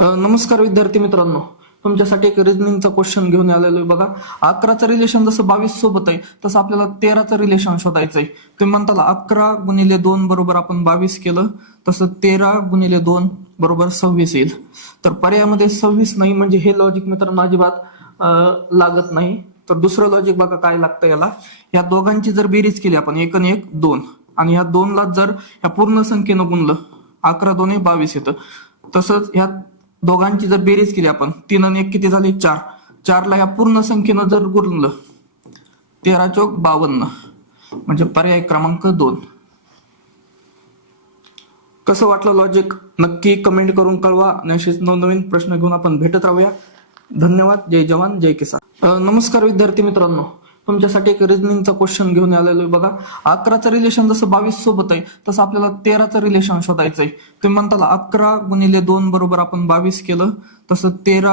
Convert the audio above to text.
नमस्कार विद्यार्थी मित्रांनो, तुमच्यासाठी एक रिजनिंगचा क्वेश्चन घेऊन आलेलो आहे बघा. 11चं रिलेशन जसं 22 सोबत आहे तसं आपल्याला 13चं रिलेशन शोधायचंय. तुम्ही म्हणताल 11 गुणिले 2 बरोबर आपण 22 केलं, तसं 13 गुणिले 2 बरोबर 26 येईल. तर पर्यायामध्ये 26 नाही म्हणजे हे लॉजिक मित्रांनो अजिबात लागत नाही. तर दुसरं लॉजिक बघा काय लागतं याला. या दोघांची जर बेरीज केली आपण 1 आणि 1 2 आणि या 2 ला जर या पूर्ण संख्येनं गुणलं 11 2 22 येतं. तसंच ह्या दोघांची जर बेरीज केली आपण 3 आणि 1 किती झाली 4. 4 ला ह्या पूर्ण संख्येनं जर गुणलं 13 चौक 52 म्हणजे पर्याय क्रमांक 2. कसं वाटलं लॉजिक नक्की कमेंट करून कळवा आणि असेच नवनवीन प्रश्न घेऊन आपण भेटत राहूया. धन्यवाद. जय जवान जय किसान. नमस्कार विद्यार्थी मित्रांनो, तुमच्यासाठी एक रिजनिंगचा क्वेश्चन घेऊन आलेलो आहे बघा. 11चं रिलेशन जसं 22 सोबत आहे तसं आपल्याला 13चं रिलेशन शोधायचंय. तुम्ही म्हणताल 11 गुणिले 2 बरोबर आपण 22 केलं, तसं 13